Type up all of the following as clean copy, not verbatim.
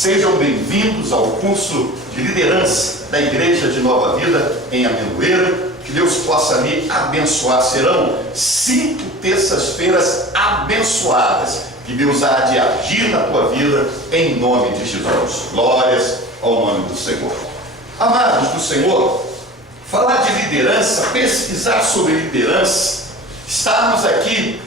Sejam bem-vindos ao curso de liderança da Igreja de Nova Vida em Amendoeira. Que Deus possa lhe abençoar. Serão 5 terças-feiras abençoadas. Que Deus há de agir na tua vida em nome de Jesus. Glórias ao nome do Senhor. Amados do Senhor, falar de liderança, pesquisar sobre liderança, estarmos aqui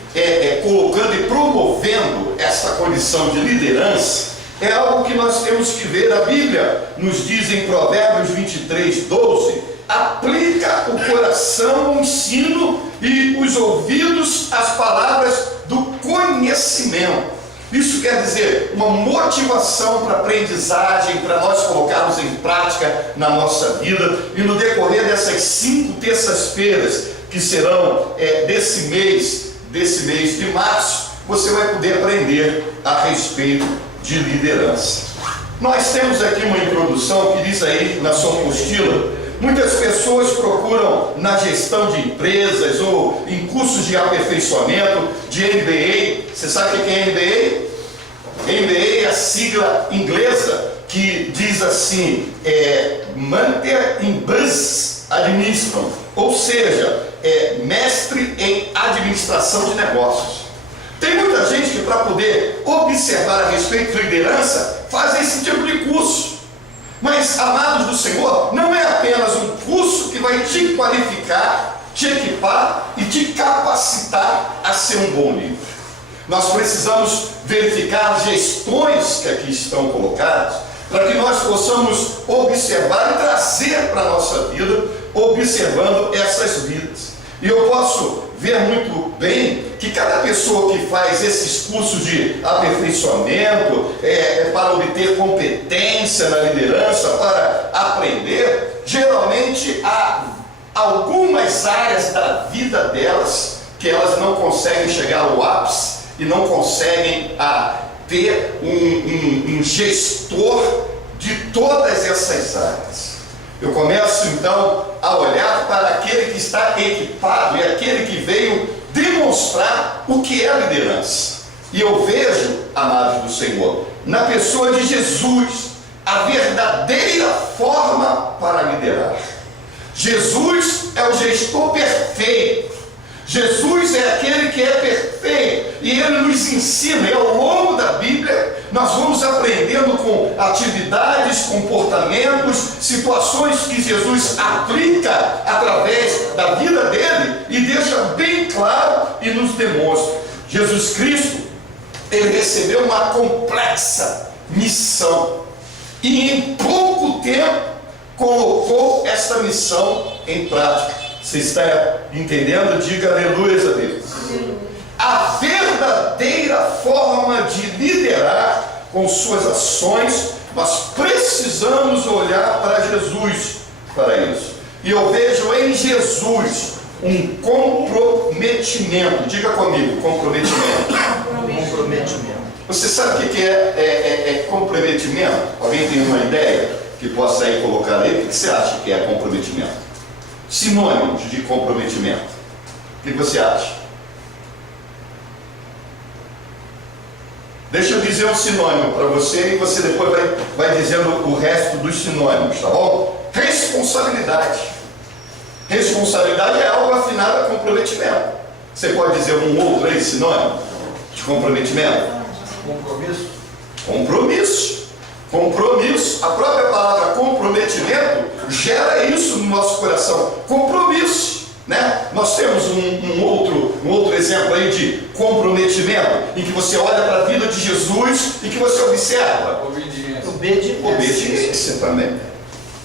colocando e promovendo essa condição de liderança, é algo que nós temos que ver. A Bíblia nos diz em Provérbios 23, 12: aplica o coração ao ensino e os ouvidos às palavras do conhecimento. Isso quer dizer uma motivação para aprendizagem, para nós colocarmos em prática na nossa vida. E no decorrer dessas 5 terças-feiras que serão desse mês de março, você vai poder aprender a respeito de liderança. Nós temos aqui uma introdução que diz aí na sua apostila: muitas pessoas procuram na gestão de empresas ou em cursos de aperfeiçoamento, de MBA. Você sabe o que é MBA? MBA é a sigla inglesa que diz assim, Master in Business Administration, ou seja, mestre em administração de negócios. Tem muita gente que, para poder observar a respeito de liderança, faz esse tipo de curso. Mas, amados do Senhor, não é apenas um curso que vai te qualificar, te equipar e te capacitar a ser um bom líder. Nós precisamos verificar as gestões que aqui estão colocadas, para que nós possamos observar e trazer para a nossa vida, observando essas vidas. E eu posso ver muito bem que cada pessoa que faz esses cursos de aperfeiçoamento, para obter competência na liderança, para aprender, geralmente há algumas áreas da vida delas que elas não conseguem chegar ao ápice e não conseguem ter um gestor de todas essas áreas. Eu começo então a olhar para aquele que está equipado e aquele que veio demonstrar o que é liderança. E eu vejo, amados do Senhor, na pessoa de Jesus, a verdadeira forma para liderar. Jesus é o gestor perfeito. Jesus é aquele que é perfeito e Ele nos ensina, e ao longo da Bíblia nós vamos aprendendo com atividades, comportamentos, situações que Jesus aplica através da vida dele e deixa bem claro e nos demonstra. Jesus Cristo, Ele recebeu uma complexa missão e em pouco tempo colocou essa missão em prática. Você está entendendo? Diga aleluia a Deus. A verdadeira forma de liderar com suas ações, nós precisamos olhar para Jesus para isso. E eu vejo em Jesus um comprometimento. Diga comigo, comprometimento. Comprometimento. Você sabe o que é comprometimento? Alguém tem uma ideia que possa aí colocar aí? O que você acha que é comprometimento? Sinônimos de comprometimento. O que você acha? Deixa eu dizer um sinônimo para você e você depois vai dizendo o resto dos sinônimos, tá bom? Responsabilidade. Responsabilidade é algo afinado a comprometimento. Você pode dizer um outro aí sinônimo de comprometimento? Compromisso. Compromisso. Compromisso. A própria palavra comprometimento gera isso no nosso coração. Compromisso, né? Nós temos um outro exemplo aí de comprometimento, em que você olha para a vida de Jesus e que você observa obediência também,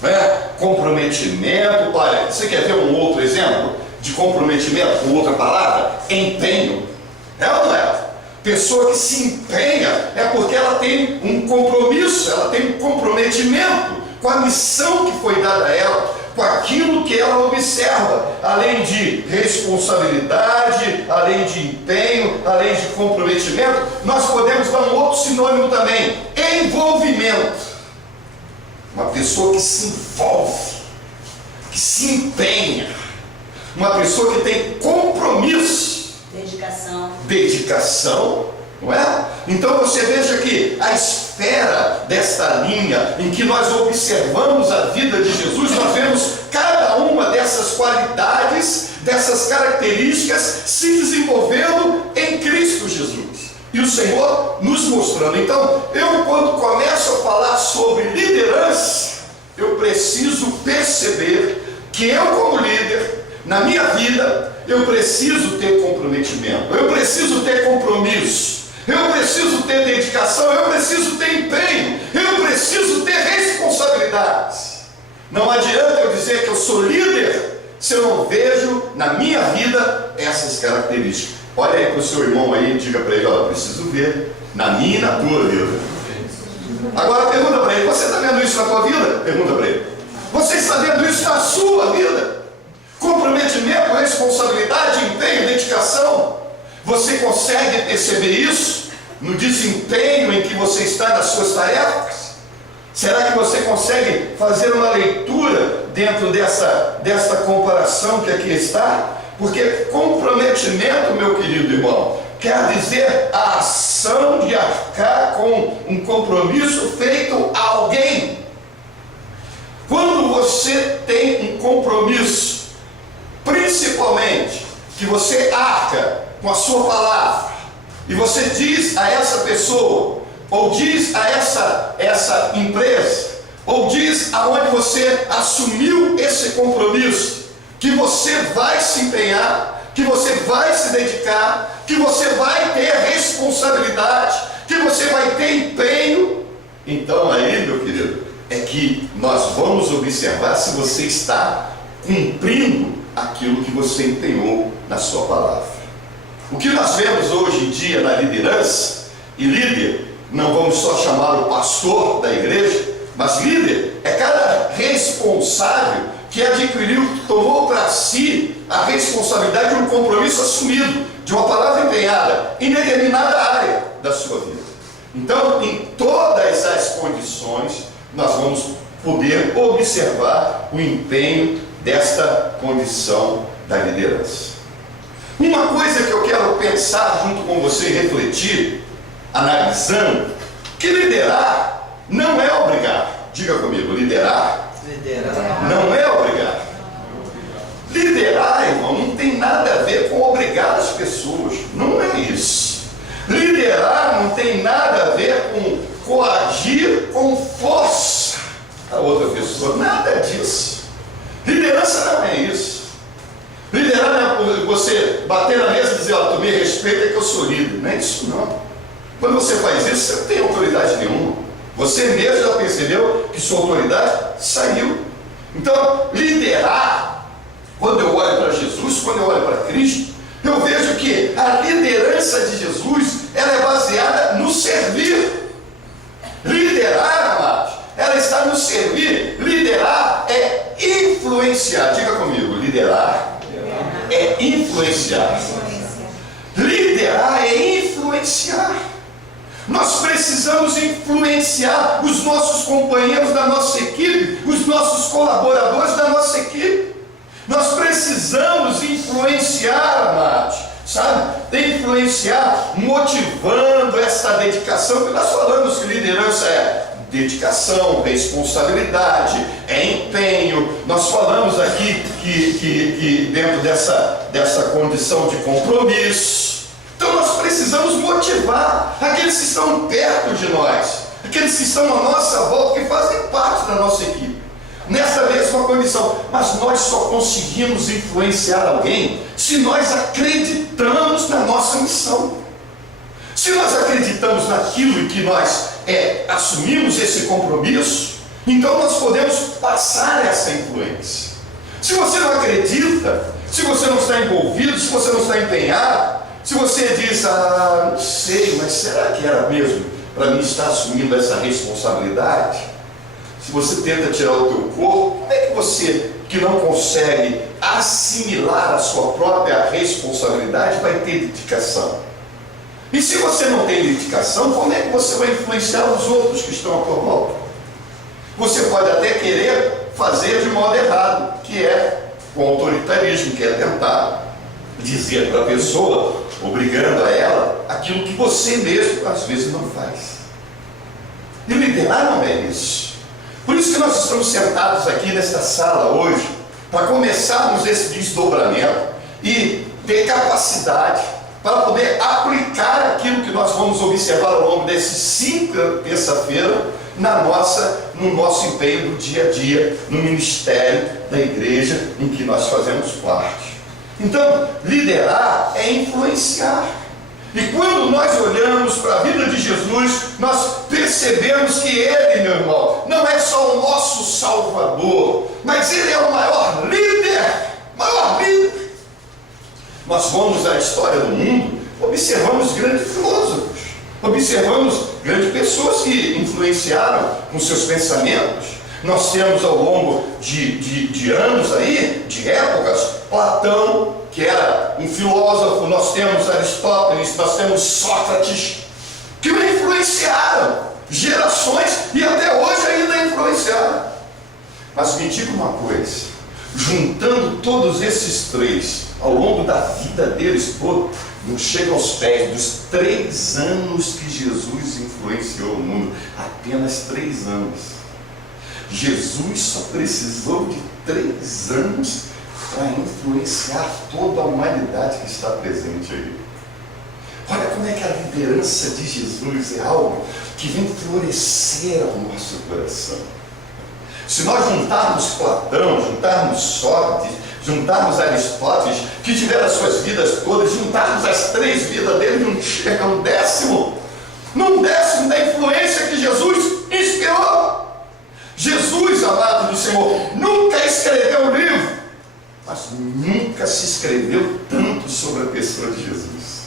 né? Comprometimento. Olha, você quer ver um outro exemplo de comprometimento com outra palavra? Empenho. É ou não é? Pessoa que se empenha é porque ela tem um compromisso, ela tem um comprometimento com a missão que foi dada a ela, com aquilo que ela observa, além de responsabilidade, além de empenho, além de comprometimento. Nós podemos dar um outro sinônimo também: envolvimento. Uma pessoa que se envolve, que se empenha, uma pessoa que tem compromisso. Dedicação. Dedicação não é? Então você veja que a esfera desta linha em que nós observamos a vida de Jesus, nós vemos cada uma dessas qualidades, dessas características se desenvolvendo em Cristo Jesus. E o Senhor nos mostrando. Então, eu quando começo a falar sobre liderança, eu preciso perceber que eu como líder, na minha vida, eu preciso ter comprometimento, eu preciso ter compromisso, eu preciso ter dedicação, eu preciso ter empenho, eu preciso ter responsabilidades. Não adianta eu dizer que eu sou líder se eu não vejo na minha vida essas características. Olha aí para o seu irmão aí e diga para ele: olha, eu preciso ver na minha e na tua vida. Agora pergunta para ele: você está vendo isso na tua vida? Pergunta para ele: você está vendo isso na sua vida? Comprometimento, responsabilidade, empenho, dedicação. Você consegue perceber isso no desempenho em que você está nas suas tarefas? Será que você consegue fazer uma leitura dentro dessa comparação que aqui está? Porque comprometimento, meu querido irmão, quer dizer a ação de arcar com um compromisso feito a alguém. Quando você tem um compromisso, principalmente que você arca com a sua palavra, e você diz a essa pessoa, ou diz a essa empresa, ou diz aonde você assumiu esse compromisso, que você vai se empenhar, que você vai se dedicar, que você vai ter responsabilidade, que você vai ter empenho, então aí, meu querido, é que nós vamos observar se você está cumprindo aquilo que você empenhou na sua palavra. O que nós vemos hoje em dia na liderança, e líder, não vamos só chamar o pastor da igreja, mas líder é cada responsável que adquiriu, tomou para si a responsabilidade de um compromisso assumido, de uma palavra empenhada em determinada área da sua vida. Então, em todas as condições, nós vamos poder observar o empenho desta condição da liderança. Uma coisa que eu quero pensar junto com você e refletir, analisando, que liderar não é obrigar. Diga comigo: liderar não é obrigar. Liderar, irmão, não tem nada a ver com obrigar as pessoas. Não é isso. Liderar não tem nada a ver com coagir com força a outra pessoa. Nada disso. Liderança não é isso. Liderar não é você bater na mesa e dizer: ó, tu me respeita que eu sou líder. Não é isso não. Quando você faz isso, você não tem autoridade nenhuma. Você mesmo já percebeu que sua autoridade saiu. Então, liderar, quando eu olho para Jesus, quando eu olho para Cristo, eu vejo que a liderança de Jesus, ela é baseada no servir. Liderar, amados, ela está no servir. Liderar é influenciar. Diga comigo: liderar é influenciar. Liderar é influenciar. Nós precisamos influenciar os nossos companheiros da nossa equipe, os nossos colaboradores da nossa equipe. Nós precisamos influenciar, amados, sabe? Influenciar, motivando essa dedicação, porque nós falamos que liderança é dedicação, responsabilidade, é empenho. Nós falamos aqui que dentro dessa condição de compromisso. Então nós precisamos motivar aqueles que estão perto de nós, aqueles que estão à nossa volta, que fazem parte da nossa equipe, nessa mesma condição. Mas nós só conseguimos influenciar alguém se nós acreditamos na nossa missão. Se nós acreditamos naquilo em que nós assumimos esse compromisso, então nós podemos passar essa influência. Se você não acredita, se você não está envolvido, se você não está empenhado, se você diz: ah, não sei, mas será que era mesmo para mim estar assumindo essa responsabilidade? Se você tenta tirar o teu corpo, como é que você, que não consegue assimilar a sua própria responsabilidade, vai ter dedicação? E se você não tem dedicação, como é que você vai influenciar os outros que estão à tua volta? Você pode até querer fazer de modo errado, que é com autoritarismo, que é tentar dizer para a pessoa obrigando a ela aquilo que você mesmo às vezes não faz. E liderar não é isso. Por isso que nós estamos sentados aqui nesta sala hoje, para começarmos esse desdobramento e ter capacidade para poder aplicar aquilo que nós vamos observar ao longo desses 5 terça-feira no nosso empenho do dia a dia, no ministério da igreja em que nós fazemos parte. Então, liderar é influenciar. E quando nós olhamos para a vida de Jesus, nós percebemos que Ele, meu irmão, não é só o nosso Salvador, mas Ele é o maior líder, Nós vamos à história do mundo, observamos grandes filósofos, observamos grandes pessoas que influenciaram com seus pensamentos. Nós temos ao longo de anos aí, de épocas, Platão, que era um filósofo, nós temos Aristóteles, nós temos Sócrates, que influenciaram gerações e até hoje ainda influenciaram. Mas me diga uma coisa, juntando todos esses 3, ao longo da vida deles toda, não chega aos pés dos 3 anos que Jesus influenciou o mundo, apenas 3 anos. Jesus só precisou de 3 anos para influenciar toda a humanidade que está presente aí. Olha como é que a liderança de Jesus é algo que vem florescer ao nosso coração. Se nós juntarmos Platão, juntarmos Sócrates, juntarmos Aristóteles, que tiveram as suas vidas todas, juntarmos as 3 vidas dele, não chega um décimo da influência que Jesus inspirou. Jesus, amado do Senhor, nunca escreveu um livro, mas nunca se escreveu tanto sobre a pessoa de Jesus.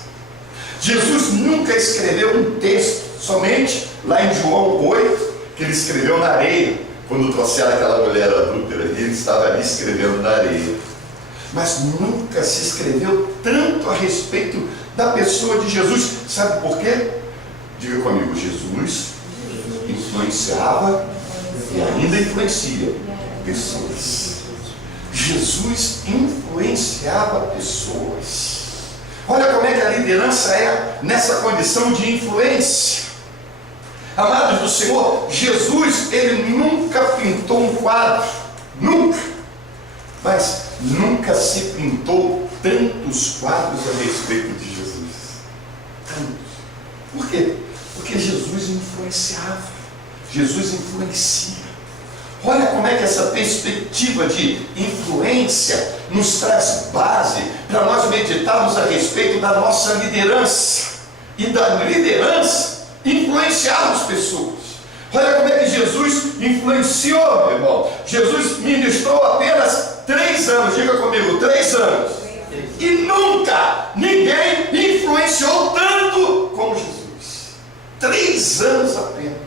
Jesus nunca escreveu um texto, somente lá em João 8, que ele escreveu na areia, quando trouxeram aquela mulher adúltera, ele estava ali escrevendo na areia. Mas nunca se escreveu tanto a respeito da pessoa de Jesus. Sabe por quê? Diga comigo, Jesus influenciava e ainda influencia pessoas. Jesus influenciava pessoas. Olha como é que a liderança é nessa condição de influência. Amados do Senhor, Jesus, ele nunca pintou um quadro, nunca, mas nunca se pintou tantos quadros a respeito de Jesus. Tantos. Por quê? Porque Jesus influenciava, Jesus influencia. Olha como é que essa perspectiva de influência nos traz base para nós meditarmos a respeito da nossa liderança e da liderança influenciarmos pessoas. Olha como é que Jesus influenciou, meu irmão. Jesus ministrou apenas 3 anos, diga comigo, 3 anos. E nunca ninguém influenciou tanto como Jesus. 3 anos apenas.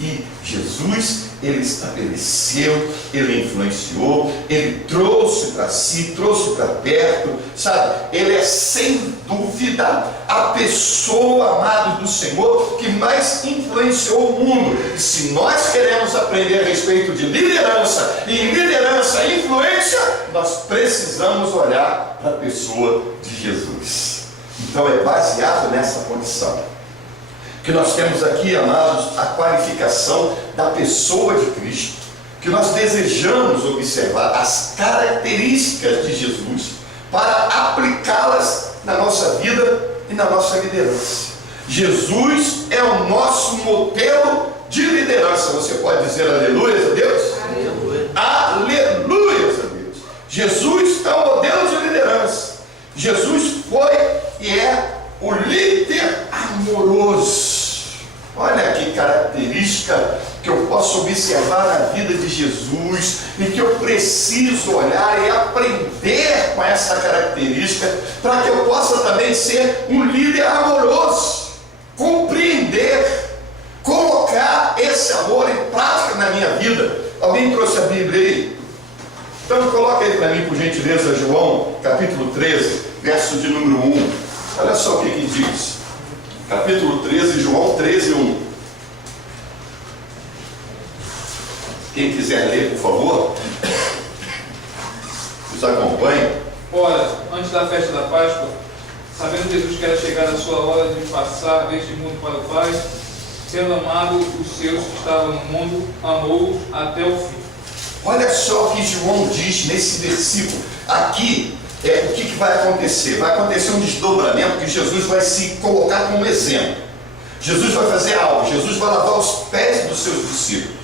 E Jesus, ele estabeleceu, ele influenciou, ele trouxe para si, trouxe para perto, sabe? Ele é sem dúvida a pessoa, amado do Senhor, que mais influenciou o mundo. E se nós queremos aprender a respeito de liderança, e em liderança e influência, nós precisamos olhar para a pessoa de Jesus. Então é baseado nessa condição que nós temos aqui, amados, a qualificação da pessoa de Cristo, que nós desejamos observar as características de Jesus para aplicá-las na nossa vida e na nossa liderança. Jesus é o nosso modelo de liderança. Você pode dizer aleluia a Deus? Aleluia. Aleluia a Deus. Jesus é o modelo de liderança. Jesus foi e é o líder amoroso. Olha que característica que eu posso observar na vida de Jesus e que eu preciso olhar e aprender com essa característica para que eu possa também ser um líder amoroso, compreender, colocar esse amor em prática na minha vida. Alguém trouxe a Bíblia aí? Então coloca aí para mim, por gentileza, João capítulo 13, verso de número 1. Olha só o que diz. Capítulo 13, João 13, 1. Quem quiser ler, por favor, nos acompanhe. Ora, antes da festa da Páscoa, Sabendo Jesus que era chegada a sua hora de passar deste mundo para o Pai, tendo amado os seus que estavam no mundo, amou-os até o fim. Olha só o que João diz nesse versículo. Aqui, o que vai acontecer? Vai acontecer um desdobramento que Jesus vai se colocar como exemplo. Jesus vai fazer algo, Jesus vai lavar os pés dos seus discípulos.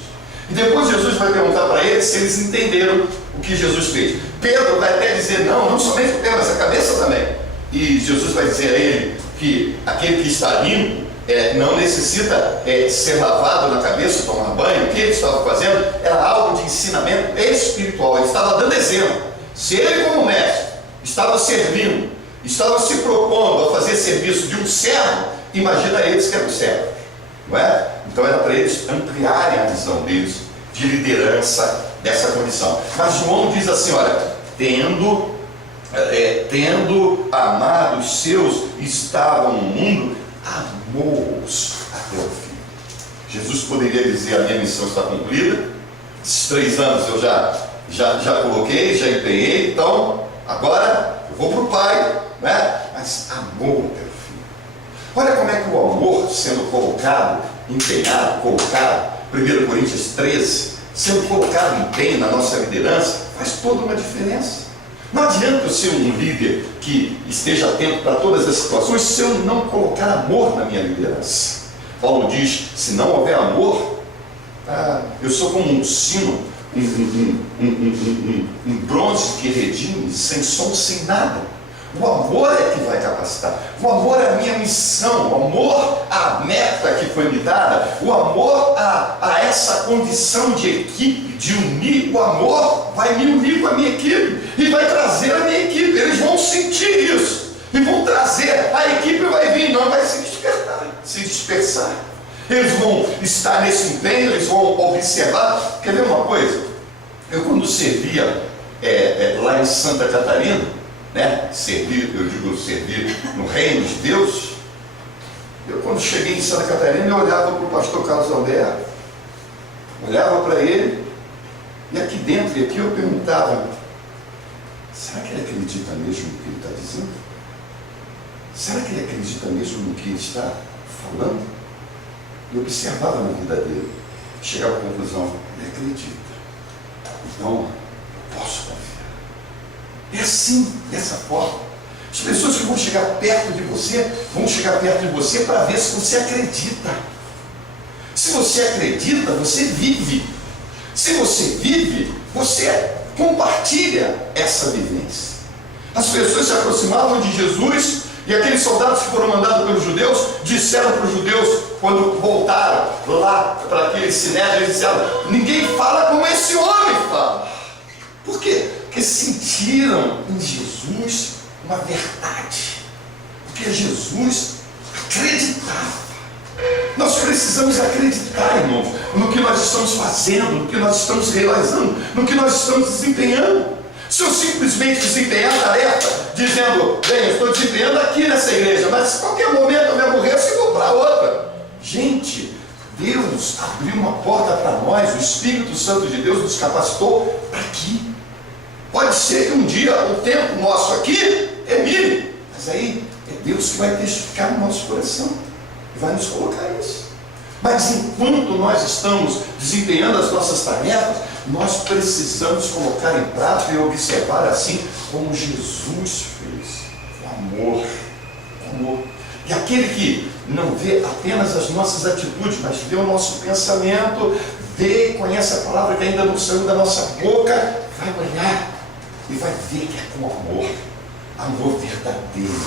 E depois Jesus vai perguntar para eles se eles entenderam o que Jesus fez. Pedro vai até dizer, não somente o pé, mas a cabeça também. E Jesus vai dizer a ele que aquele que está limpo não necessita ser lavado na cabeça, tomar banho. O que ele estava fazendo era algo de ensinamento espiritual. Ele estava dando exemplo. Se ele, como mestre, estava servindo, estava se propondo a fazer serviço de um servo, imagina eles que eram servos, não é? Então era para eles ampliarem a visão deles de liderança dessa condição. Mas João diz assim, olha, tendo amado os seus, estavam no mundo, amou-os até o fim. Jesus poderia dizer, a minha missão está cumprida, esses 3 anos eu já coloquei, já empenhei, então agora eu vou para o Pai, né? Mas amou até o fim. Olha como é que o amor sendo colocado, empenhado, 1 Coríntios 13, sendo colocado em empenho na nossa liderança, faz toda uma diferença. Não adianta eu ser um líder que esteja atento para todas as situações se eu não colocar amor na minha liderança. Paulo diz, se não houver amor, eu sou como um sino, um bronze que redime, sem som, sem nada. O amor é que vai capacitar. O amor é a minha missão. O amor à meta que foi me dada. O amor a essa condição de equipe, de unir. O amor vai me unir com a minha equipe e vai trazer a minha equipe. Eles vão sentir isso e vão trazer. A equipe vai vir, não vai se dispersar. Eles vão estar nesse empenho, eles vão observar. Quer ver uma coisa? Eu quando servia lá em Santa Catarina, servir no reino de Deus, eu quando cheguei em Santa Catarina, eu olhava para o pastor Carlos Alberto, olhava para ele, e aqui dentro e aqui eu perguntava, será que ele acredita mesmo no que ele está dizendo? Será que ele acredita mesmo no que ele está falando? E eu observava na vida dele, chegava à conclusão, ele acredita, então eu posso confiar. É assim, dessa forma. As pessoas que vão chegar perto de você, vão chegar perto de você para ver se você acredita. Se você acredita, você vive. Se você vive, você compartilha essa vivência. As pessoas se aproximavam de Jesus e aqueles soldados que foram mandados pelos judeus disseram para os judeus, quando voltaram lá para aquele sinédrio, eles disseram, ninguém fala como esse homem fala. Por quê? Porque sentiram em Jesus uma verdade, porque Jesus acreditava. Nós precisamos acreditar, irmãos, no que nós estamos fazendo, no que nós estamos realizando, no que nós estamos desempenhando. Se eu simplesmente desempenhar a tarefa, dizendo, bem, eu estou desempenhando aqui nessa igreja, mas a qualquer momento eu me aborreço e vou para outra. Gente, Deus abriu uma porta para nós, o Espírito Santo de Deus nos capacitou para aqui. Pode ser que um dia o tempo nosso aqui termine, mas aí é Deus que vai testificar no nosso coração e vai nos colocar isso. Mas enquanto nós estamos desempenhando as nossas tarefas, nós precisamos colocar em prática e observar assim como Jesus fez. O amor. O amor. E aquele que não vê apenas as nossas atitudes, mas vê o nosso pensamento, vê e conhece a palavra que ainda não saiu da nossa boca, vai olhar e vai ver que é com amor, amor verdadeiro,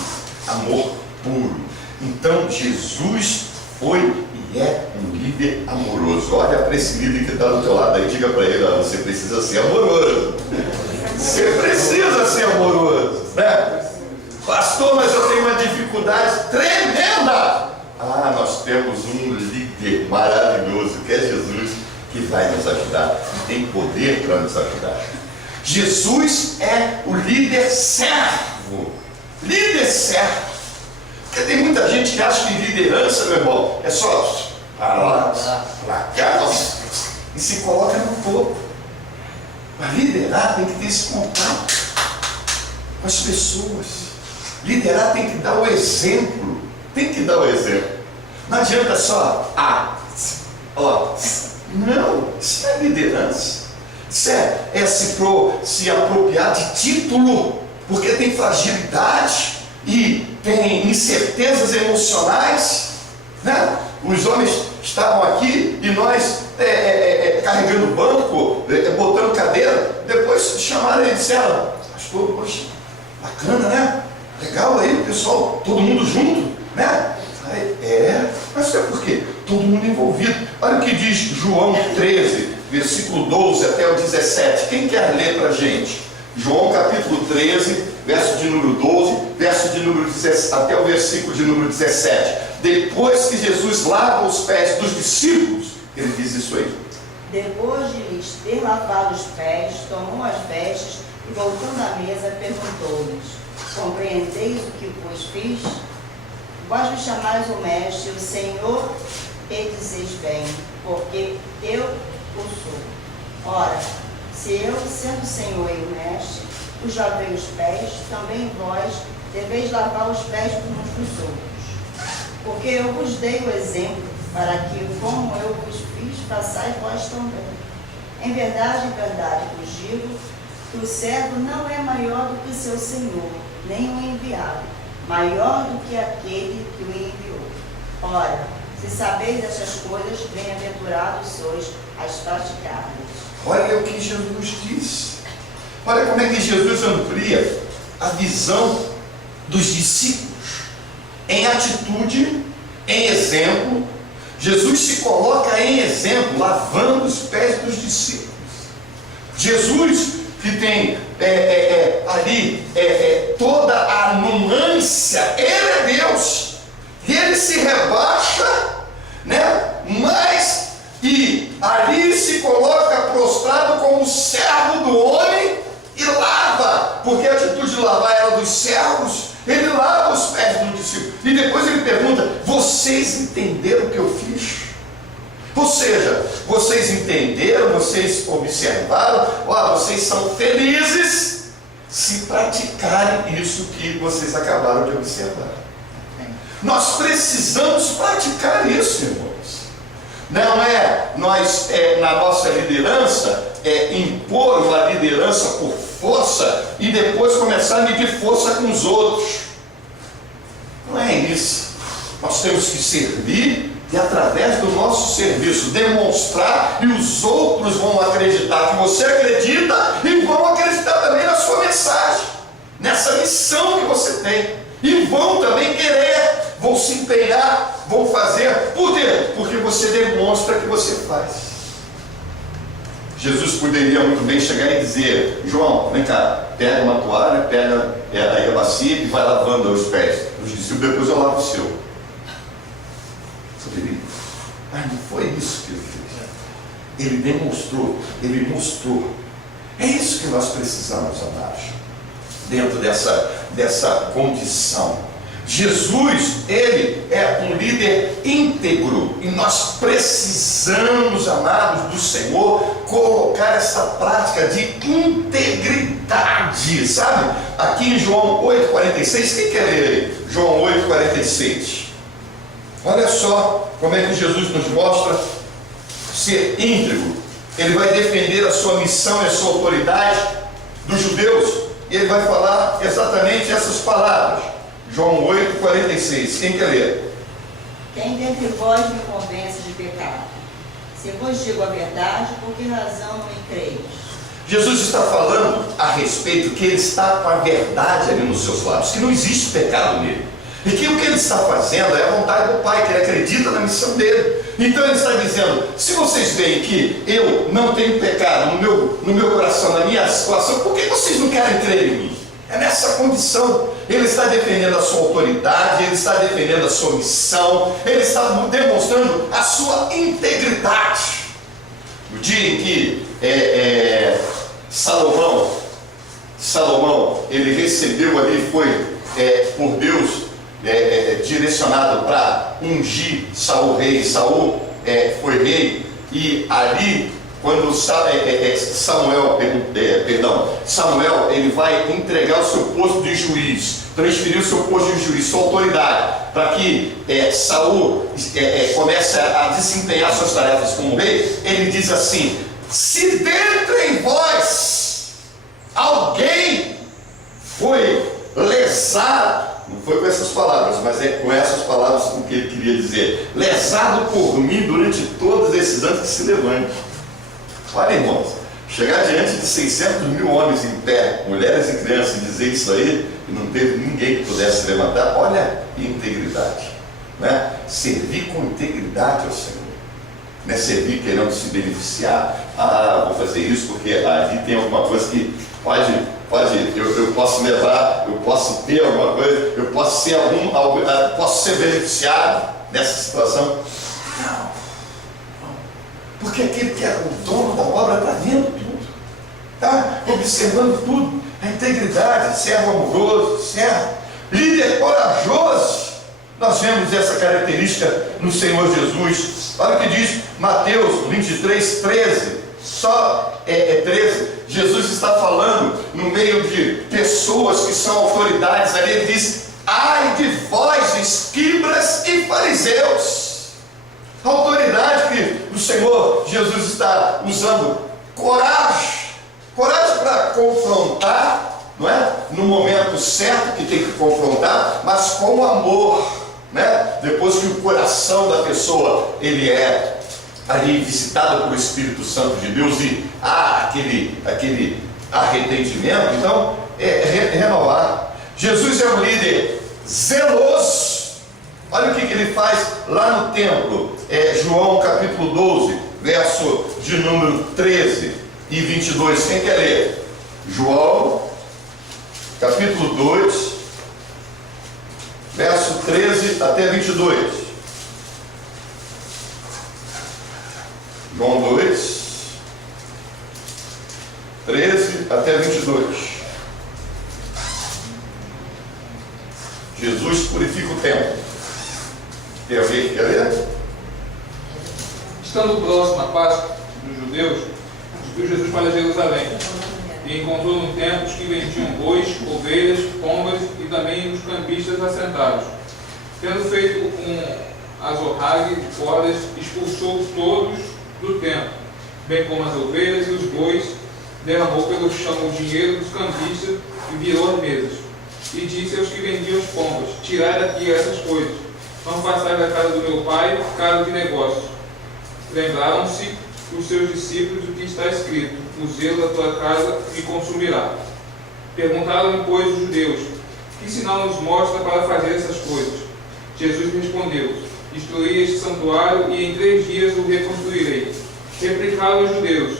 amor puro. Então Jesus foi e é um líder amoroso. Olha para esse líder que está do teu lado aí, diga para ele, você precisa ser amoroso. Você precisa ser amoroso, né? Pastor, mas eu tenho uma dificuldade tremenda. Nós temos um líder maravilhoso, que é Jesus, que vai nos ajudar, e tem poder para nos ajudar. Jesus é o líder servo. Líder servo. Porque tem muita gente que acha que liderança, meu irmão, é só para cá e se coloca no topo. Para liderar tem que ter esse contato com as pessoas. Liderar tem que dar o exemplo. Tem que dar o exemplo. Não adianta só, não, isso não é liderança. Isso é se apropriar de título, porque tem fragilidade e tem incertezas emocionais, né? Os homens estavam aqui e nós carregando banco, botando cadeira, depois chamaram e disseram: pastor, poxa, bacana, né? Legal aí, o pessoal, todo mundo junto, né? Mas é porque todo mundo envolvido. Olha o que diz João 13, versículo 12 até o 17. Quem quer ler para a gente? João capítulo 13, verso de número 12, verso de número 17, até o versículo de número 17. Depois que Jesus lava os pés dos discípulos, ele diz isso aí. Depois de lhes ter lavado os pés, tomou as vestes e, voltando à mesa, perguntou-lhes: compreendeis o que vos fiz? Vós me chamais o Mestre, o Senhor, e dizeis bem, porque eu o sou. Ora, se eu, sendo o Senhor e o Mestre, vos lavei os pés, também vós deveis lavar os pés uns dos outros. Porque eu vos dei o exemplo, para que, como eu vos fiz, façais vós também. Em verdade vos digo, que o servo não é maior do que seu Senhor, nem o enviado, maior do que aquele que o enviou. Ora, se sabeis estas coisas, bem-aventurados sois as praticáveis. Olha o que Jesus diz. Olha como é que Jesus amplia a visão dos discípulos. Em atitude, em exemplo, Jesus se coloca em exemplo, lavando os pés dos discípulos. Jesus, que tem ali toda a nuance, ele é Deus, e ele se rebaixa, né? Mas, e ali se coloca prostrado como servo do homem e lava, porque a atitude de lavar era dos servos. Ele lava os pés do discípulo e depois ele pergunta: vocês entenderam o que eu fiz? Ou seja, vocês entenderam, vocês observaram, vocês são felizes se praticarem isso que vocês acabaram de observar. Nós precisamos praticar isso, irmãos. Não é nós, na nossa liderança, impor uma liderança por força e depois começar a medir força com os outros. Não é isso. Nós temos que servir e, através do nosso serviço, demonstrar, e os outros vão acreditar que você acredita e vão acreditar também na sua mensagem, nessa missão que você tem, e vão também querer, vão se empenhar, vão fazer. Por quê? Porque você demonstra que você faz. Jesus poderia muito bem chegar e dizer: João, vem cá, pega uma toalha, pega aí a bacia e vai lavando os pés dos discípulos, depois eu lavo o seu. Poderia. Mas não foi isso que ele fez. Ele demonstrou, ele mostrou. É isso que nós precisamos, amados, dentro dessa condição. Jesus, ele é um líder íntegro, e nós precisamos, amados do Senhor, colocar essa prática de integridade, sabe? Aqui em João 8,46, quem quer ler aí? João 8,46. Olha só como é que Jesus nos mostra ser íntegro. Ele vai defender a sua missão e a sua autoridade dos judeus, e ele vai falar exatamente essas palavras. João 8,46. Quem quer ler? Quem dentre vós me convence de pecado? Se vos digo a verdade, por que razão não me creis? Jesus está falando a respeito que ele está com a verdade ali nos seus lábios, que não existe pecado nele, e que o que ele está fazendo é a vontade do Pai, que ele acredita na missão dele. Então ele está dizendo: se vocês veem que eu não tenho pecado no meu coração, na minha situação, por que vocês não querem crer em mim? É nessa condição. Ele está defendendo a sua autoridade, ele está defendendo a sua missão, ele está demonstrando a sua integridade. No dia em que Salomão, ele recebeu ali, foi por Deus direcionado para ungir Saul rei. Saul foi rei, e ali, quando Samuel ele vai entregar o seu posto de juiz transferiu seu posto de juiz, sua autoridade, para que Saul comece a desempenhar suas tarefas como rei, ele diz assim: se dentre vós alguém foi lesado, não foi com essas palavras, mas é com essas palavras com que ele queria dizer, lesado por mim durante todos esses anos, que se levante. Olha, irmãos, chegar diante de 600 mil homens em pé, mulheres e crianças, e dizer isso aí, e não teve ninguém que pudesse levantar, olha a integridade, né? Servir com integridade ao Senhor, não é servir querendo se beneficiar. Vou fazer isso porque ali tem alguma coisa que eu posso levar, eu posso ter alguma coisa, eu posso ser posso ser beneficiado nessa situação. Não, porque aquele que é o dono da obra está vendo tudo, está observando tudo. A integridade, servo amoroso, servo, líder corajoso. Nós vemos essa característica no Senhor Jesus. Olha o que diz Mateus 23, 13. Só 13. Jesus está falando no meio de pessoas que são autoridades. Ali ele diz: ai de vós, escribas e fariseus. A autoridade que o Senhor Jesus está usando, coragem para confrontar, não é? No momento certo que tem que confrontar, mas com amor, né? Depois que o coração da pessoa ele é ali visitado pelo Espírito Santo de Deus e há aquele arrependimento, então renovar. Jesus é um líder zeloso. Olha o que ele faz lá no templo, João capítulo 12, verso de número 13 e 22. Quem quer ler? João capítulo 2, verso 13 até 22. João 2, 13 até 22. Jesus purifica o templo. Tem alguém que quer ler? Estando próximo à Páscoa dos judeus, subiu Jesus para Jerusalém e encontrou no templo os que vendiam bois, ovelhas, pombas e também os cambistas assentados. Tendo feito um azorrague de cordas, expulsou todos do templo, bem como as ovelhas e os bois, derramou pelo chão o dinheiro dos cambistas e virou as mesas. E disse aos que vendiam as pombas: tirai daqui essas coisas, não façais da casa do meu pai casa de negócios. Lembraram-se os seus discípulos do que está escrito: o zelo da tua casa me consumirá. Perguntaram-lhe, pois, os judeus: que sinal nos mostra para fazer essas coisas? Jesus respondeu: destruí este santuário e em 3 dias o reconstruirei. Replicaram os judeus: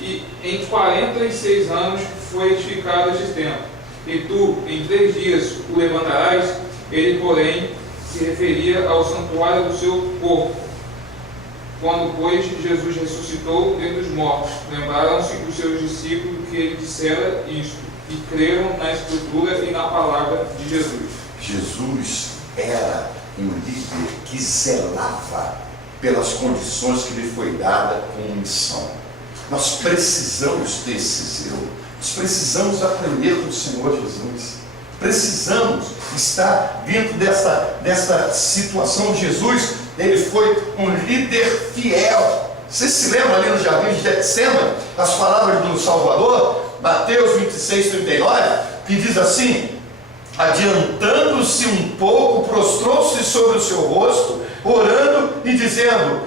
e em 46 anos foi edificado este templo, e tu em 3 dias o levantarás? Ele, porém, se referia ao santuário do seu corpo. Quando, pois, Jesus ressuscitou dentre os mortos, lembraram-se os seus discípulos que ele dissera isto, e creram na escritura e na palavra de Jesus. Jesus era um líder que zelava pelas condições que lhe foi dada como missão. Nós precisamos desse zelo, nós precisamos aprender com o Senhor Jesus, precisamos estar dentro dessa situação. Jesus, ele foi um líder fiel. Você se lembra ali no jardim de Getsêmani, as palavras do Salvador, Mateus 26, 39, que diz assim: adiantando-se um pouco, prostrou-se sobre o seu rosto, orando e dizendo: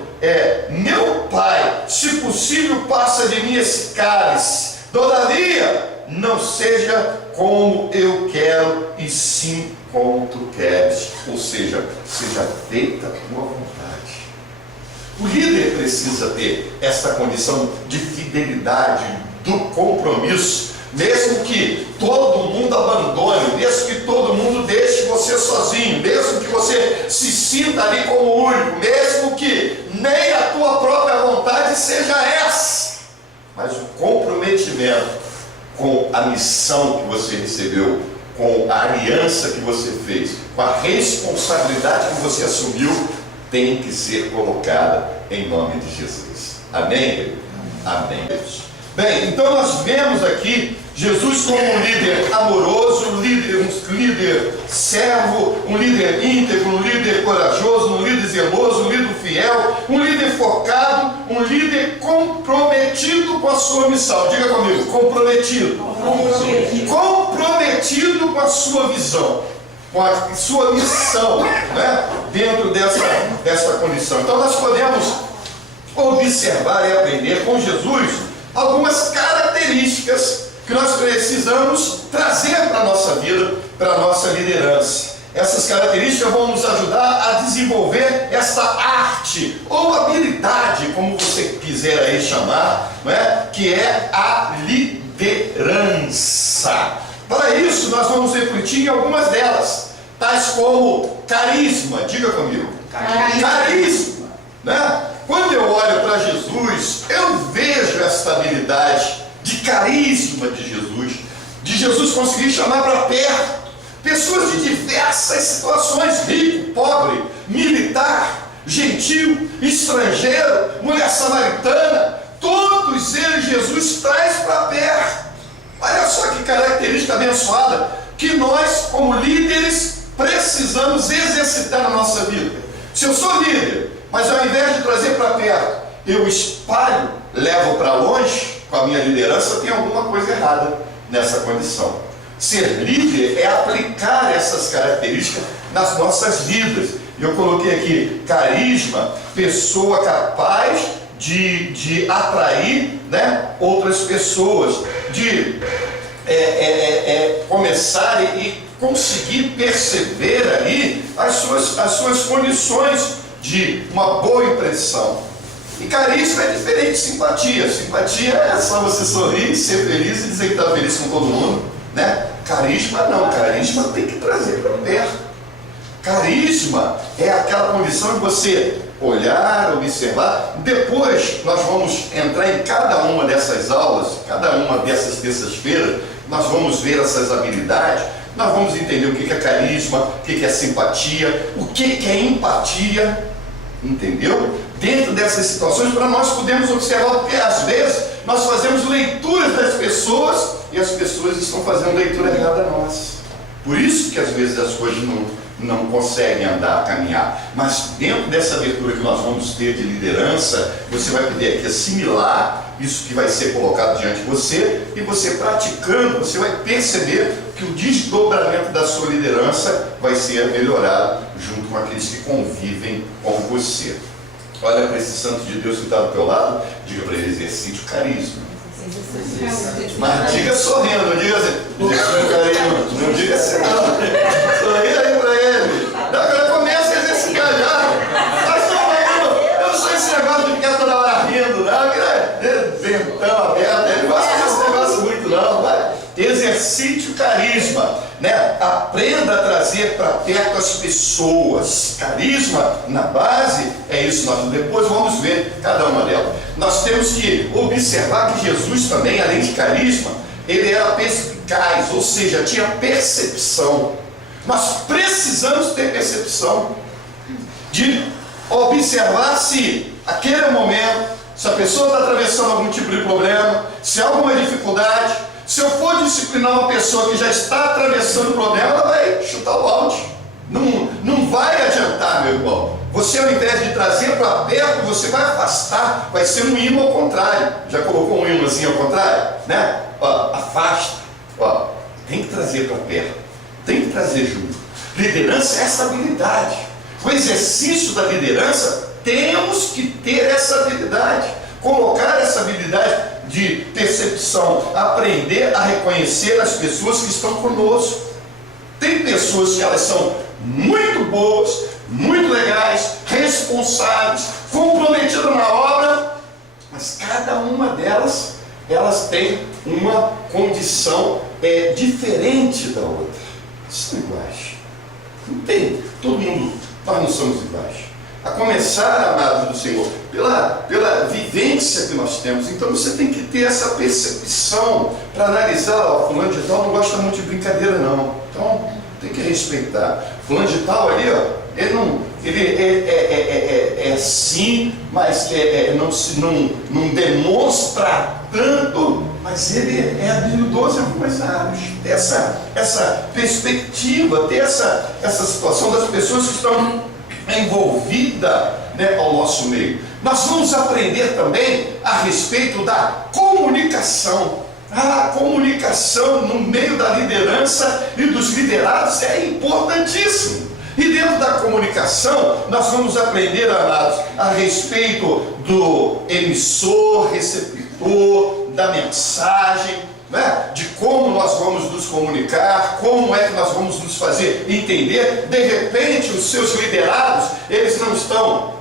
meu Pai, se possível, passa de mim esse cálice, todavia não seja como eu quero, e sim como tu queres. Ou seja, seja feita a tua vontade. O líder precisa ter essa condição de fidelidade, do compromisso, mesmo que todo mundo abandone, mesmo que todo mundo deixe você sozinho, mesmo que você se sinta ali como único, mesmo que nem a tua própria vontade seja essa, mas o comprometimento com a missão que você recebeu, com a aliança que você fez, com a responsabilidade que você assumiu, tem que ser colocada em nome de Jesus. Amém? Amém. Bem, então nós vemos aqui Jesus como um líder amoroso, um líder servo, um líder íntegro, um líder corajoso, um líder zeloso, um líder fiel, um líder focado, um líder comprometido com a sua missão. Diga comigo, comprometido. Comprometido com a sua visão, com a sua missão, né? Dentro dessa condição. Então nós podemos observar e aprender com Jesus algumas características que nós precisamos trazer para a nossa vida, para a nossa liderança. Essas características vão nos ajudar a desenvolver essa arte ou habilidade, como você quiser aí chamar, não é? Que é a liderança. Para isso, nós vamos refletir em algumas delas, tais como carisma. Diga comigo. Carisma, né? Quando eu olho para Jesus, eu vejo essa habilidade de carisma de Jesus conseguir chamar para perto pessoas de diversas situações, rico, pobre, militar, gentil, estrangeiro, mulher samaritana, todos eles Jesus traz para perto. Olha só que característica abençoada que nós, como líderes, precisamos exercitar na nossa vida. Se eu sou líder, mas ao invés de trazer para perto, eu espalho, levo para longe, com a minha liderança, tem alguma coisa errada nessa condição. Ser líder é aplicar essas características nas nossas vidas. Eu coloquei aqui carisma, pessoa capaz de atrair, né, outras pessoas, de começar e conseguir perceber ali as suas condições de uma boa impressão. E carisma é diferente de simpatia. Simpatia é só você sorrir, ser feliz e dizer que está feliz com todo mundo, né? Carisma não, carisma tem que trazer para perto. Carisma é aquela condição de você olhar, observar. Depois nós vamos entrar em cada uma dessas aulas, cada uma dessas terças-feiras, nós vamos ver essas habilidades, nós vamos entender o que é carisma, o que é simpatia, o que é empatia, entendeu? Dentro dessas situações, para nós podermos observar, porque às vezes nós fazemos leituras das pessoas e as pessoas estão fazendo leitura errada nossa. Por isso que às vezes as coisas não conseguem andar, caminhar. Mas dentro dessa abertura que nós vamos ter de liderança, você vai poder aqui assimilar isso que vai ser colocado diante de você, e você praticando, você vai perceber que o desdobramento da sua liderança vai ser melhorado junto com aqueles que convivem com você. Olha para esse santo de Deus que está do teu lado, diga para ele: exercite o carisma. Mas diga sorrindo, não diga assim, não diga assim, não. Sorri aí para ele. Agora começa a exercitar já. Mas eu não sou esse negócio de ficar toda hora rindo, não. Ventão aberto, ele não gosta desse negócio muito, não. Vai. Exercite o carisma, né? Aprenda a trazer para perto as pessoas. Carisma na base é isso. Nós depois vamos ver cada uma delas. Nós temos que observar que Jesus também, além de carisma, ele era perspicaz, ou seja, tinha percepção. Nós precisamos ter percepção de observar se aquele momento, se a pessoa está atravessando algum tipo de problema, se há alguma dificuldade. Se eu for disciplinar uma pessoa que já está atravessando o problema, ela vai chutar o balde. Não vai adiantar, meu irmão. Você, ao invés de trazer para perto, você vai afastar. Vai ser um imã ao contrário. Já colocou um imãzinho ao contrário? Né? Ó, afasta. Ó, tem que trazer para perto. Tem que trazer junto. Liderança é essa habilidade. O exercício da liderança, temos que ter essa habilidade. Colocar essa habilidade de percepção, aprender a reconhecer as pessoas que estão conosco. Tem pessoas que elas são muito boas, muito legais, responsáveis, comprometidas na obra, mas cada uma delas, elas têm uma condição diferente da outra. São iguais. Não tem, todo mundo, nós não somos iguais. A começar, amados do Senhor, pela vivência que nós temos. Então você tem que ter essa percepção para analisar. Ó, fulano de tal não gosta muito de brincadeira, não. Então tem que respeitar. Fulano de tal ali, ó, é sim, mas não demonstra tanto, mas ele é habilidoso em algumas áreas. Essa perspectiva, ter essa situação das pessoas que estão envolvidas, né, ao nosso meio. Nós vamos aprender também a respeito da comunicação. A comunicação no meio da liderança e dos liderados é importantíssimo. E dentro da comunicação, nós vamos aprender, amados, a respeito do emissor, receptor, da mensagem, né? De como nós vamos nos comunicar, como é que nós vamos nos fazer entender. De repente, os seus liderados, eles não estão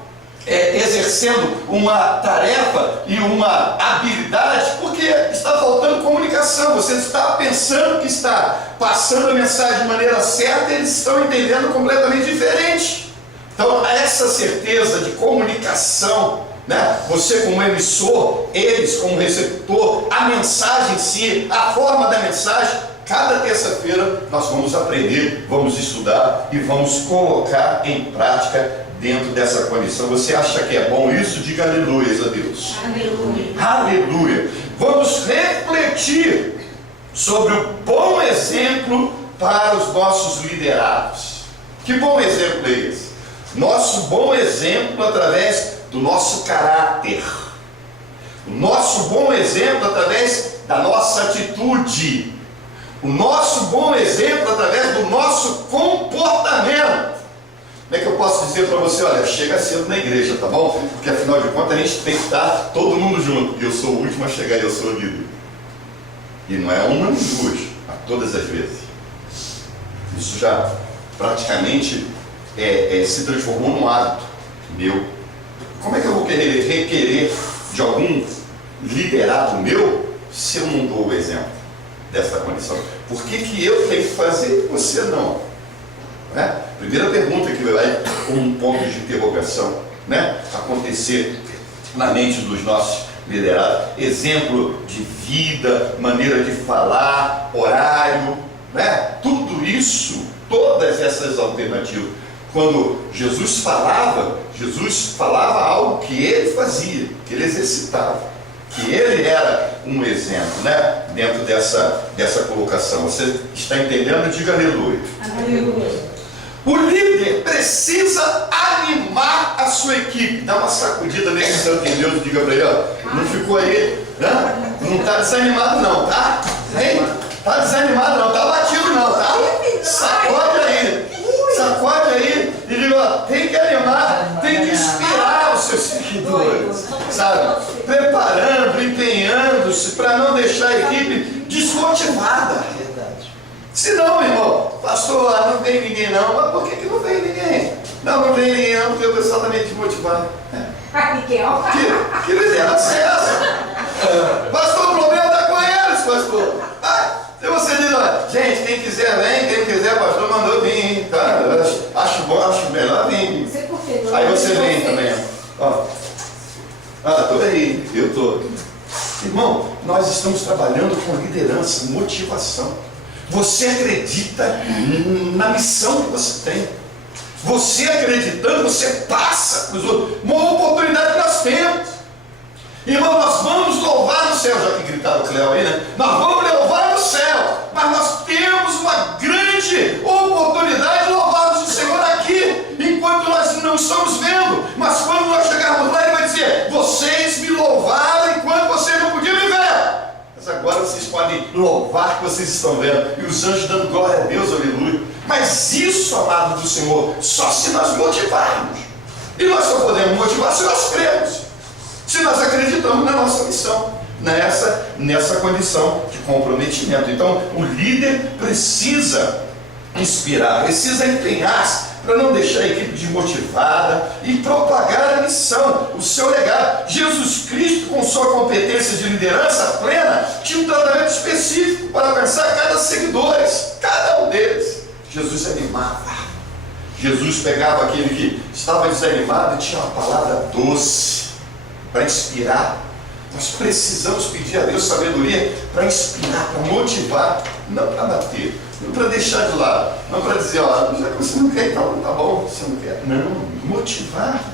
exercendo uma tarefa e uma habilidade porque está faltando comunicação. Você está pensando que está passando a mensagem de maneira certa, eles estão entendendo completamente diferente. Então, essa certeza de comunicação, né? Você como emissor, eles como receptor, a mensagem em si, a forma da mensagem, cada terça-feira nós vamos aprender, vamos estudar e vamos colocar em prática dentro dessa condição. Você acha que é bom isso? Diga aleluia a Deus. Aleluia. Aleluia. Vamos refletir sobre o bom exemplo para os nossos liderados. Que bom exemplo é esse? Nosso bom exemplo através do nosso caráter. O nosso bom exemplo através da nossa atitude. O nosso bom exemplo através do nosso comportamento. Como é que eu posso dizer para você? Olha, chega cedo na igreja, tá bom? Porque afinal de contas a gente tem que estar todo mundo junto. E eu sou o último a chegar e eu sou o líder. E não é uma nem duas, mas todas as vezes. Isso já praticamente se transformou num hábito meu. Como é que eu vou requerer de algum liderado meu se eu não dou o exemplo dessa condição? Por que eu tenho que fazer e você não? Né? Primeira pergunta que vai como um ponto de interrogação, né? Acontecer na mente dos nossos liderados. Exemplo de vida, maneira de falar, horário, né? Tudo isso, todas essas alternativas. Quando Jesus falava algo que ele fazia, que ele exercitava, que ele era um exemplo, né? Dentro dessa colocação. Você está entendendo? Diga aleluia. Aleluia. O líder precisa animar a sua equipe. Dá uma sacudida nesse santo em Deus e diga para ele, ó, não ficou aí, né? Não está desanimado não, tá? Hein? Tá desanimado não, tá batido não, tá? Sacode aí e diga, ó, tem que animar, tem que inspirar os seus seguidores, sabe? Preparando, empenhando-se para não deixar a equipe desmotivada. Se não, irmão, pastor, não vem ninguém não. Mas por que não vem ninguém? Não vem ninguém não, porque o pessoal está meio desmotivado. Que liderança é essa? Pastor, o problema está com eles, pastor. Se você diz, olha, gente, quem quiser vem, quem quiser, pastor, mandou vir, tá? Acho bom, acho melhor vir. Aí você vem também. Estou aí, eu estou. Irmão, nós estamos trabalhando com liderança, motivação. Você acredita na missão que você tem. Você acreditando, você passa para os outros. Uma oportunidade que nós temos. Irmão, nós vamos louvar no céu. Já que gritaram o Cléo aí, né? Nós vamos louvar no céu. Mas nós temos uma grande oportunidade de louvarmos o Senhor aqui, enquanto nós não estamos vendo. Mas quando nós chegarmos lá, Ele vai dizer, vocês me louvaram enquanto vocês não podiam me ver. Mas agora vocês podem louvar que vocês estão vendo. E os anjos dando glória a Deus, aleluia. Mas isso, amado do Senhor, só se nós motivarmos. E nós só podemos motivar se nós cremos. Se nós acreditamos na nossa missão. Nessa condição de comprometimento. Então, o líder precisa inspirar, precisa empenhar-se para não deixar a equipe desmotivada e propagar a missão, o seu legado. Jesus Cristo, com sua competência de liderança plena, tinha um tratamento específico para alcançar cada seguidor, cada um deles. Jesus animava. Jesus pegava aquele que estava desanimado e tinha uma palavra doce para inspirar. Nós precisamos pedir a Deus sabedoria para inspirar, para motivar, não para bater. não para deixar de lado, não para dizer, ó, já que você não quer, então tá bom, você não quer. Não, motivar.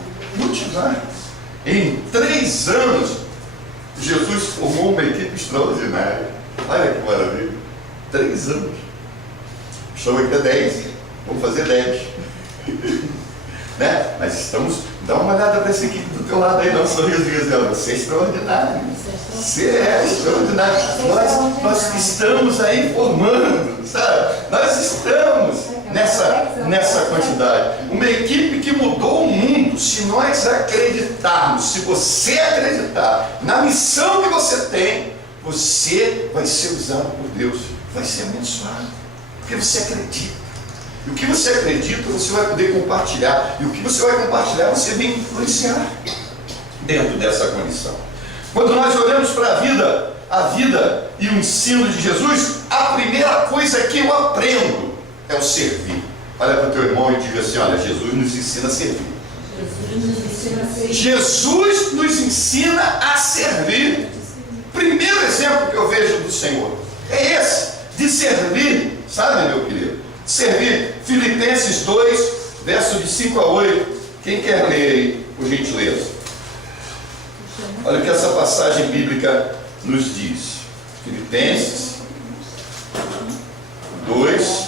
Em 3 anos, Jesus formou uma equipe extraordinária. Olha que maravilha. 3 anos. Estamos aqui a 10. Vamos fazer 10. Né? Mas dá uma olhada para essa equipe do teu lado aí, não, sorriso dizendo, você é extraordinário. Você é extraordinário. Nós estamos aí formando, sabe? Nós estamos nessa quantidade. Uma equipe que mudou o mundo. Se nós acreditarmos, se você acreditar na missão que você tem, você vai ser usado por Deus, vai ser abençoado, porque você acredita. E o que você acredita, você vai poder compartilhar. E o que você vai compartilhar, você vem influenciar dentro dessa condição. Quando nós olhamos para a vida e o ensino de Jesus, a primeira coisa que eu aprendo é o servir. Olha para o teu irmão e diga assim, olha, Jesus nos ensina a servir. Jesus nos ensina a servir. Primeiro exemplo que eu vejo do Senhor é esse, de servir, sabe, meu querido? Servir. Filipenses 2, verso de 5 a 8. Quem quer ler aí, por gentileza? Olha o que essa passagem bíblica nos diz. Filipenses 2,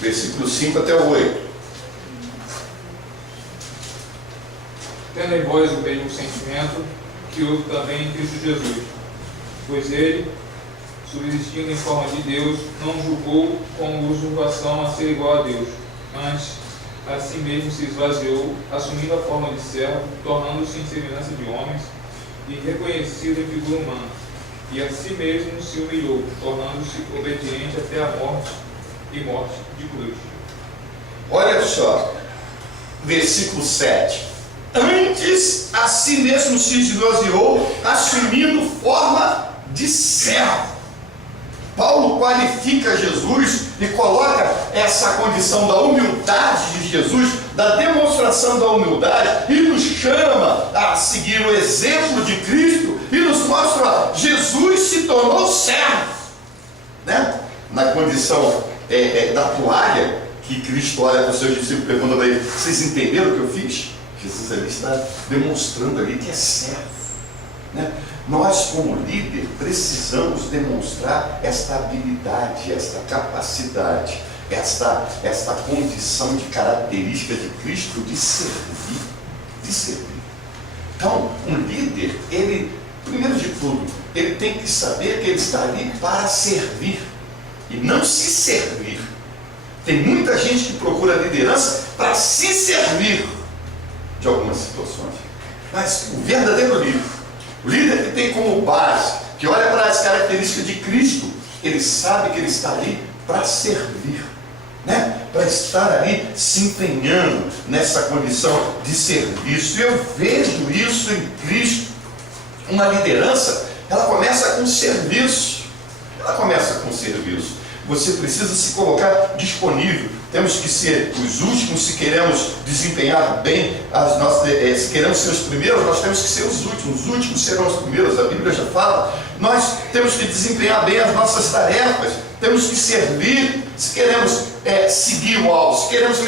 versículo 5 até o 8. Tendo em vós o mesmo sentimento que houve também em Cristo Jesus, pois ele, subsistindo em forma de Deus, não julgou como usurpação a ser igual a Deus, mas a si mesmo se esvaziou, assumindo a forma de servo, tornando-se em semelhança de homens, e reconhecido em figura humana, e a si mesmo se humilhou, tornando-se obediente até a morte e morte de cruz. Olha só, versículo 7. Antes a si mesmo se esvaziou, assumindo forma de servo. Paulo qualifica Jesus e coloca essa condição da humildade de Jesus, da demonstração da humildade, e nos chama a seguir o exemplo de Cristo e nos mostra, ó, Jesus se tornou servo, né? Na condição da toalha, que Cristo olha para os seus discípulos e pergunta para ele, vocês entenderam o que eu fiz? Jesus ali está demonstrando ali que é servo, né? Nós, como líder, precisamos demonstrar esta habilidade, esta capacidade, esta condição de característica de Cristo de servir. Então, um líder, ele, primeiro de tudo, ele tem que saber que ele está ali para servir e não se servir. Tem muita gente que procura liderança para se servir de algumas situações. Mas o verdadeiro líder, o líder que tem como base, que olha para as características de Cristo, ele sabe que ele está ali para servir, né? Para estar ali se empenhando nessa condição de serviço. E eu vejo isso em Cristo. Uma liderança, ela começa com serviço. Você precisa se colocar disponível. Temos que ser os últimos se queremos desempenhar bem se queremos ser os primeiros, nós temos que ser os últimos serão os primeiros, a Bíblia já fala. Nós temos que desempenhar bem as nossas tarefas, temos que servir, se queremos seguir o alvo, se queremos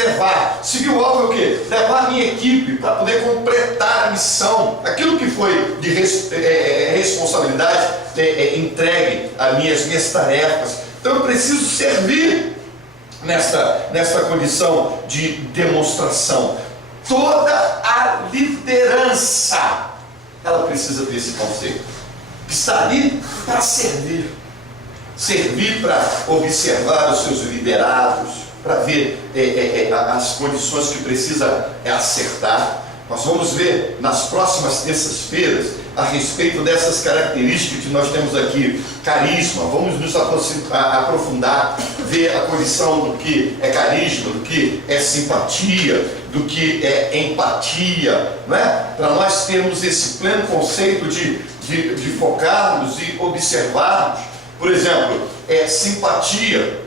seguir o alvo é o quê? Levar a minha equipe para poder completar a missão, aquilo que foi de responsabilidade entregue às minhas tarefas. Então eu preciso servir nesta condição de demonstração. Toda a liderança, ela precisa ter esse conceito. Está ali para servir. Servir para observar os seus liderados, para ver as condições que precisa acertar. Nós vamos ver nas próximas terças-feiras a respeito dessas características que nós temos aqui. Carisma, vamos nos aprofundar, ver a condição do que é carisma, do que é simpatia, do que é empatia, não é? Para nós termos esse pleno conceito de focarmos e observarmos. Por exemplo, simpatia,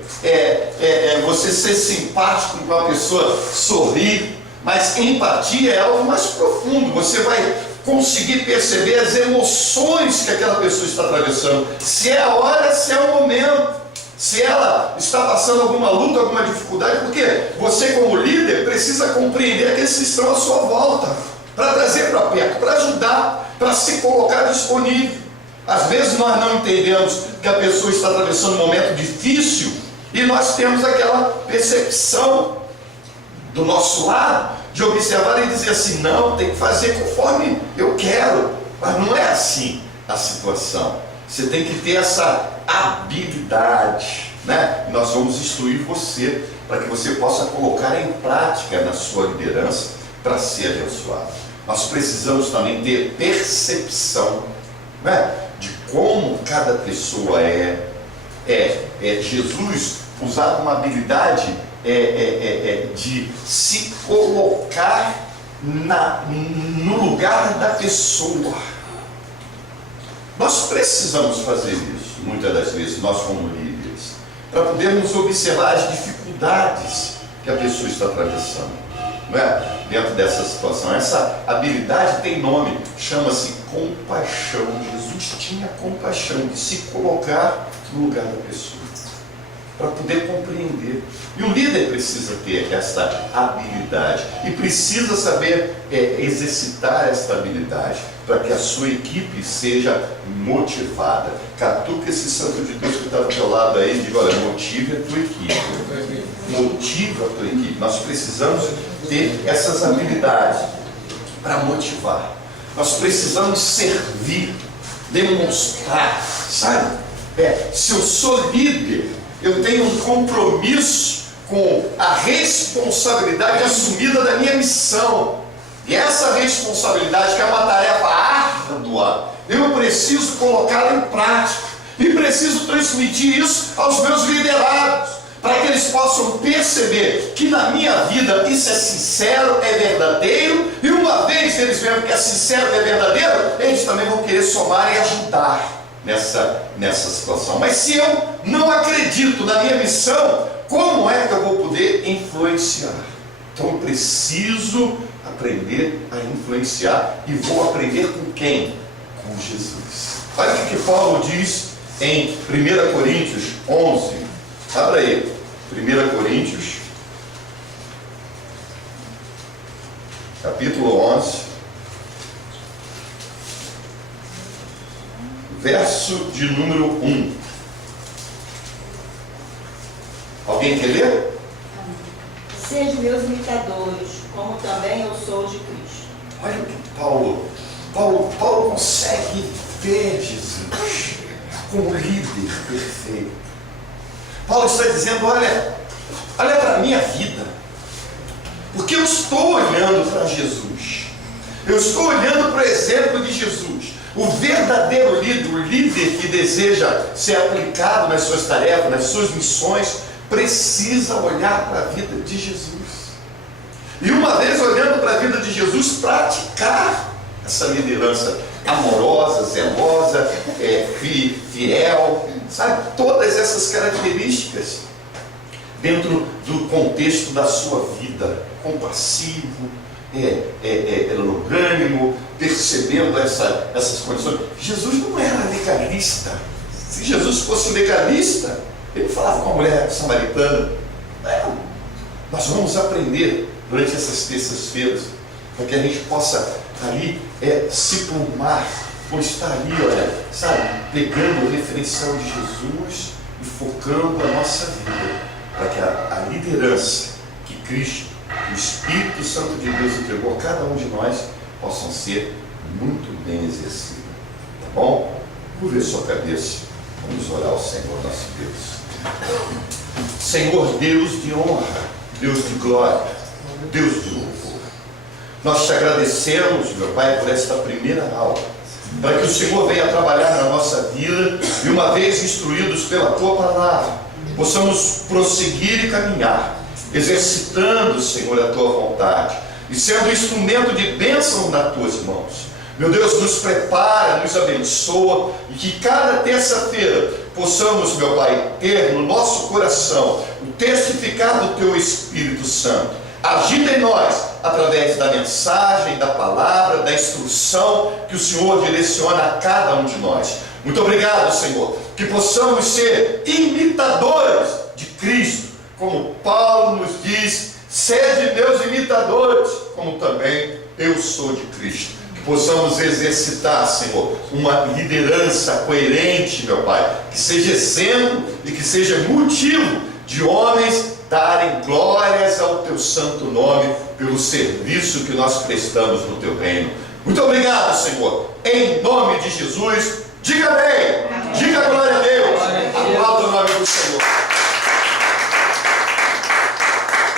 você ser simpático com a pessoa, sorrir, mas empatia é algo mais profundo. Você vai conseguir perceber as emoções que aquela pessoa está atravessando, se é a hora, se é o momento, se ela está passando alguma luta, alguma dificuldade, porque você, como líder, precisa compreender aqueles que estão à sua volta, para trazer para perto, para ajudar, para se colocar disponível. Às vezes nós não entendemos que a pessoa está atravessando um momento difícil e nós temos aquela percepção do nosso lado de observar e dizer assim: não, tem que fazer conforme eu quero. Mas não é assim a situação. Você tem que ter essa habilidade, né? Nós vamos instruir você para que você possa colocar em prática na sua liderança para ser abençoado. Nós precisamos também ter percepção, né, de como cada pessoa é. Jesus usava uma habilidade de se colocar no lugar da pessoa. Nós precisamos fazer isso, muitas das vezes, nós como líderes, para podermos observar as dificuldades que a pessoa está atravessando, não é? Dentro dessa situação. Essa habilidade tem nome, chama-se compaixão. Jesus tinha compaixão de se colocar no lugar da pessoa, para poder compreender. E o líder precisa ter essa habilidade e precisa saber exercitar essa habilidade para que a sua equipe seja motivada. Catuca esse santo de Deus que está do teu lado aí e diga: olha, motive a tua equipe. Motiva a tua equipe. Nós precisamos ter essas habilidades para motivar. Nós precisamos servir, demonstrar, sabe? Se eu sou líder, eu tenho um compromisso com a responsabilidade assumida da minha missão. E essa responsabilidade, que é uma tarefa árdua, eu preciso colocá-la em prática. E preciso transmitir isso aos meus liderados, para que eles possam perceber que na minha vida isso é sincero, é verdadeiro. E uma vez eles vendo que é sincero, é verdadeiro, eles também vão querer somar e ajudar nessa situação. Mas se eu não acredito na minha missão, como é que eu vou poder influenciar? Então eu preciso aprender a influenciar. E vou aprender com quem? Com Jesus. Olha o que Paulo diz em 1 Coríntios 11. Abra aí, 1 Coríntios capítulo 11, verso de número 1. Alguém quer ler? Sejam meus imitadores, como também eu sou de Cristo. Olha o que Paulo consegue ver Jesus como líder perfeito. Paulo está dizendo: olha para a minha vida, porque eu estou olhando para Jesus, eu estou olhando para o exemplo de Jesus. O verdadeiro líder, o líder que deseja ser aplicado nas suas tarefas, nas suas missões, precisa olhar para a vida de Jesus. E uma vez olhando para a vida de Jesus, praticar essa liderança amorosa, zelosa, fiel, sabe? Todas essas características dentro do contexto da sua vida, compassivo, longânimo, percebendo essas condições. Jesus não era legalista. Se Jesus fosse legalista, ele falava com a mulher samaritana. Não. Nós vamos aprender durante essas terças-feiras, para que a gente possa ali se plumar, ou estar ali, olha, sabe, pegando o referencial de Jesus e focando a nossa vida, para que a liderança que Cristo, o Espírito Santo de Deus entregou a cada um de nós, possam ser muito bem exercidas. Tá bom? Curva a sua cabeça. Vamos orar ao Senhor nosso Deus. Senhor, Deus de honra, Deus de glória, Deus de louvor, nós te agradecemos, meu Pai, por esta primeira aula, para que o Senhor venha trabalhar na nossa vida e, uma vez instruídos pela Tua palavra, possamos prosseguir e caminhar, exercitando, Senhor, a Tua vontade e sendo instrumento de bênção nas Tuas mãos. Meu Deus, nos prepara, nos abençoa, e que cada terça-feira possamos, meu Pai, ter no nosso coração o testificar do Teu Espírito Santo, agindo em nós, através da mensagem, da palavra, da instrução que o Senhor direciona a cada um de nós. Muito obrigado, Senhor, que possamos ser imitadores de Cristo, como Paulo nos diz: sede meus imitadores, como também eu sou de Cristo. Que possamos exercitar, Senhor, uma liderança coerente, meu Pai, que seja exemplo e que seja motivo de homens darem glórias ao Teu santo nome pelo serviço que nós prestamos no Teu reino. Muito obrigado, Senhor, em nome de Jesus. Diga amém, diga glória a Deus, aplauda o nome do Senhor.